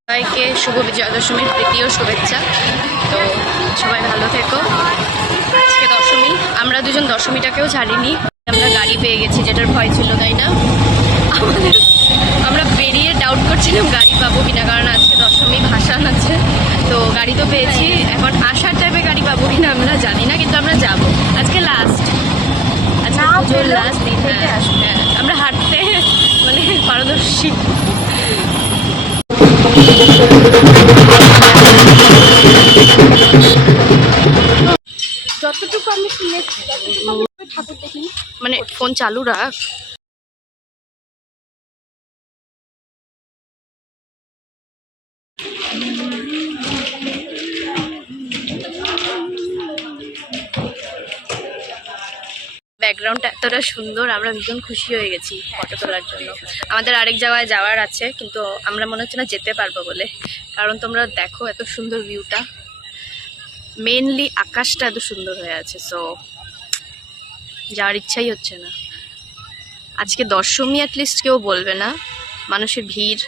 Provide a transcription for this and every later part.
সবাইকে শুভ বিজয়া দশমীর তৃতীয় শুভেচ্ছা সবাই ভালো থেকো। আজকে দশমী। আমরা দুজন দশমীটাকেও ছাড়িনি। আমরা গাড়ি পেয়ে গেছি, যেটার ভয় ছিল, তাই না? আমাদের আমরা বেরিয়ে ডাউট করছিলাম গাড়ি পাবো কিনা কারণ আজকে দশমী ভাসান আছে। তো গাড়ি তো পেয়েছি এখন আসার টাইমে গাড়ি পাবো কিনা আমরা জানি না কিন্তু আমরা যাব। আজকে লাস্ট পুজোর লাস্ট দিন হ্যাঁ, হ্যাঁ আমরা হাঁটতে মানে পারদর্শী। যতটুকু আমি শুনেছি ঠাকুর দেখিনি। মানে ফোন চালু রাখ। ব্যাকগ্রাউন্ডটা এতটা সুন্দর, আমরা ভীষণ খুশি হয়ে গেছি ফটো তোলার জন্য। আমাদের আরেক জায়গায় যাওয়ার আছে, কিন্তু আমরা মনে হচ্ছে না যেতে পারব বলে। কারণ তোমরা দেখো এত সুন্দর ভিউটা মেনলি আকাশটা এত সুন্দর হয়ে আছে সো যাওয়ার ইচ্ছাই হচ্ছে না। আজকে দশমী অ্যাটলিস্ট কেউ বলবে না। মানুষের ভিড়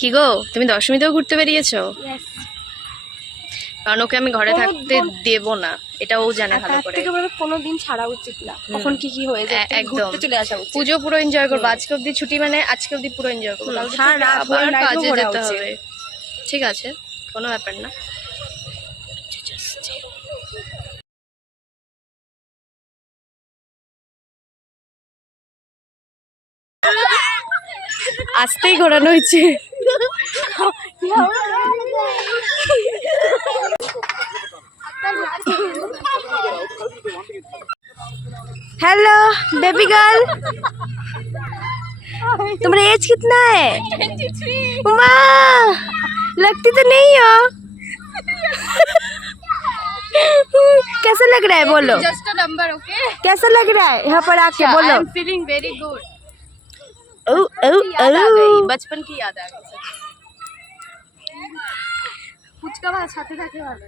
কি গো? তুমি দশমীতেও ঘুরতে বেরিয়েছো? কারণ ওকে আমি ঘরে থাকতে দেব না। এটা ও জানে ভালো করে। কোনো দিন ছাড়া উচিত না। কখন কি কি হয়ে যায় একদম। চলে আসা উচিত। পুজো পুরো এনজয় করব। আজকে অবধি ছুটি মানে আজকে অবধি পুরো এনজয় করব। সারা রাত কাজে যেতে হবে। ঠিক আছে কোনো ব্যাপার না। আসতেই ঘোরানো হয়েছে। हेलो बेबी गर्ल तुम्हारा एज कितना है? वाह लगती तो नहीं हो। कैसा लग रहा है? बोलो। जस्ट अ नंबर ओके कैसा लग रहा है? यहाँ पर आके बोलो। I am feeling very good बचपन की याद आ गई ফুচকা ভাত সাথে থাকে ভালো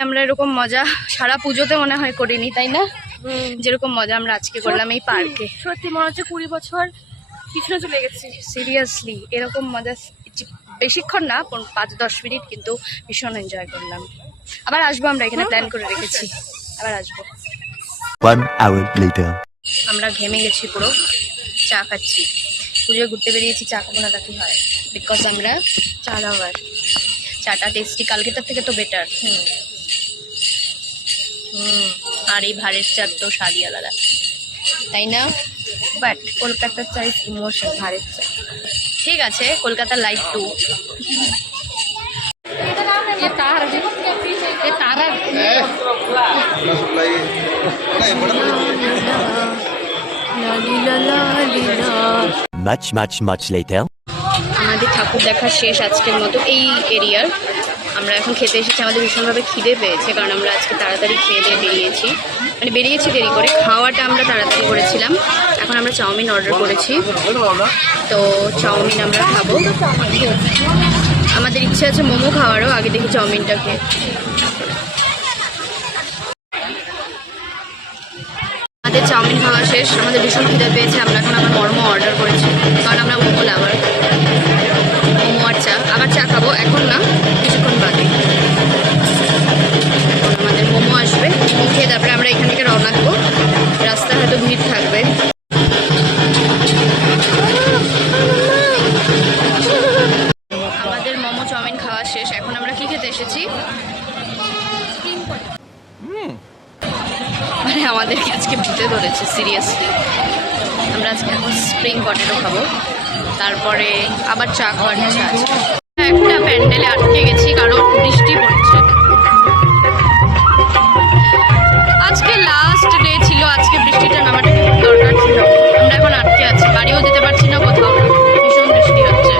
আমরা এরকম মজা সারা পুজোতে মনে হয় করিনি তাই না? যেরকম মজা আমরা আজকে করলাম এই পার্কে। সত্যি মনে হচ্ছে কুড়ি বছর পিছনে চলে গেছি। সিরিয়াসলি এরকম মজা বেশিক্ষণ না পাঁচ দশ মিনিট কিন্তু ভীষণ এনজয় করলাম। আবার আসব আমরা এখানে প্ল্যান করে রেখেছি। আবার আসব। One hour later. আমরা ঘেমে গেছি পুরো চা খাচ্ছি। পুজোয় ঘুরতে বেরিয়েছি চা খাব না তা কি হয়? বিকজ আমরা চা লাভার চাটা টেস্টি কালকেটার থেকে তো বেটার হুম। হুম আর এই ভারের চার তো স্বাদই আলাদা। তাই না? বাট কলকাতার চা ইজ ইমোশন ভারের চা। ঠিক আছে কলকাতা লাইট টু ये Much, much, much later. আমাদের ঠাকুর দেখা শেষ আজকের মতো এই এরিয়ার আমরা এখন খেতে এসেছি আমাদের ভীষণভাবে খিদে পেয়েছে কারণ আমরা আজকে তাড়াতাড়ি খেয়ে দিয়ে বেরিয়েছি। মানে বেরিয়েছি দেরি করে খাওয়াটা আমরা তাড়াতাড়ি করেছিলাম। এখন আমরা চাউমিন অর্ডার করেছি। তো চাউমিন আমরা খাব। আমাদের ইচ্ছে আছে মোমো খাওয়ারও আগে দেখি চাউমিনটা খেয়ে। চাউমিন খাওয়া শেষ। আমাদের ভীষণ খিদে পেয়েছে, আমরা এখন আমার মর্ম অর্ডার করেছি। কারণ আমরা মোমো আমাদেরকে আজকে ভিতে ধরেছে সিরিয়াসলি আমরা আজকে এখন স্প্রিং পটেটো খাব। তারপরে আবার চা খাওয়ার ইচ্ছা আছে। একটা প্যান্ডেলে আটকে গেছি, কারণ বৃষ্টি পড়ছে। আজকে লাস্ট ডে ছিল, আজকে বৃষ্টিটা নামাটা খুব দরকার ছিল। আমরা এখন আটকে আছি, বাড়িও যেতে পারছি না কোথাও। ভীষণ বৃষ্টি হচ্ছে।